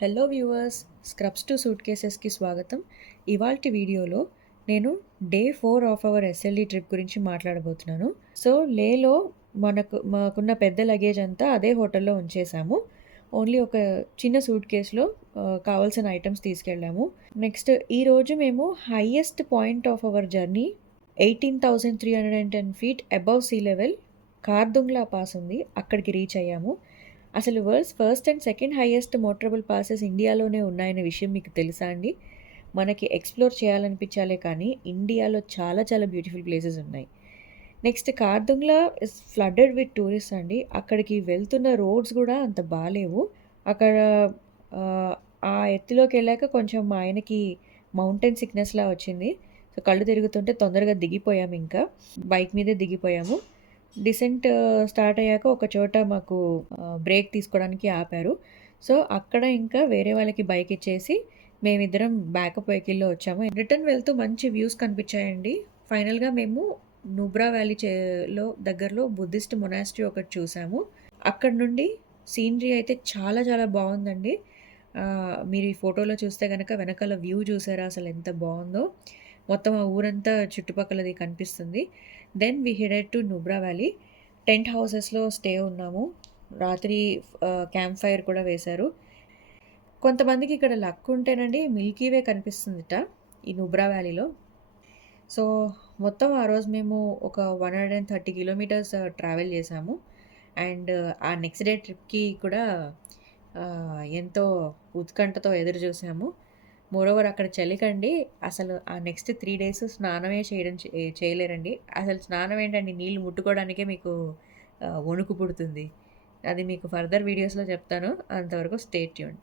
Hello viewers, scrubs to suit కేసెస్కి స్వాగతం. ఇవాల్టి వీడియోలో నేను day 4 of our SLE trip గురించి మాట్లాడబోతున్నాను. సో లేలో మాకున్న పెద్ద లగేజ్ అంతా అదే హోటల్లో ఉంచేసాము. ఓన్లీ ఒక చిన్న సూట్ కేస్లో కావాల్సిన ఐటమ్స్ తీసుకెళ్ళాము. నెక్స్ట్ ఈరోజు మేము highest point of our journey 18,310 feet above sea level Khardung La pass ఉంది, అక్కడికి రీచ్ అయ్యాము. అసలు world's first and second highest motorable passes ఇండియాలోనే ఉన్నాయనే విషయం మీకు తెలుసా అండి? మనకి ఎక్స్‌ప్లోర్ చేయాలనిపించాలే కానీ ఇండియాలో చాలా చాలా బ్యూటిఫుల్ ప్లేసెస్ ఉన్నాయి. Next Khardung La is flooded with tourists అండి. అక్కడికి వెళ్తున్న రోడ్స్ గూడా అంత బాలేవు. అక్కడ ఆ ఎత్తులోకెళ్ళాక కొంచెం మా ఆయనకి మౌంటైన్ సిక్‌నెస్‌లా వచ్చింది. సో, కళ్ళు తిరుగుతుంటే తొందరగా దిగిపోయామింకా. బైక్ మీదే దిగిపోయాము. డిసెంట్ స్టార్ట్ అయ్యాక ఒక చోట మాకు బ్రేక్ తీసుకోవడానికి ఆపారు. సో, అక్కడ ఇంకా వేరే వాళ్ళకి బైక్ ఇచ్చేసి మేమిద్దరం బ్యాకప్ వెహికల్‌లో వచ్చాము. రిటర్న్ వెళ్తూ మంచి వ్యూస్ కనిపించాయండి. ఫైనల్‌గా మేము నుబ్రా వ్యాలీ దగ్గరలో బుద్ధిస్ట్ మొనాస్ట్రీ ఒకటి చూసాము. అక్కడి నుండి సీనరీ అయితే చాలా చాలా బావుందండి. మీరు ఈ ఫోటోలో చూస్తే గనక వెనకాల వ్యూ చూసారా అసలు ఎంత బావుందో. మొత్తం ఆ ఊరంతా చుట్టుపక్కలది కనిపిస్తుంది. Then we headed to Nubra valley. Tent హౌసెస్‌లో స్టే ఉన్నాము. రాత్రి క్యాంప్ ఫైర్ కూడా వేశారు. కొంతమందికి ఇక్కడ లక్ ఉంటేనండి మిల్కీ వే కనిపిస్తుందిట ఈ నుబ్రా వ్యాలీలో. సో, మొత్తం ఆ రోజు మేము ఒక 130 కిలోమీటర్స్ ట్రావెల్ చేశాము. అండ్ ఆ నెక్స్ట్ డే ట్రిప్‌కి కూడా ఎంతో ఉత్కంఠతో ఎదురు చూసాము. మోరోవర్ అక్కడ చలికండి అసలు ఆ నెక్స్ట్ 3 డేస్ స్నానమే చేయలేరండి. అసలు స్నానం ఏంటండి, నీళ్ళు ముట్టుకోవడానికే మీకు వణుకు పుడుతుంది. అది మీకు ఫర్దర్ వీడియోస్‌లో చెప్తాను. అంతవరకు స్టే ట్యూన్డ్.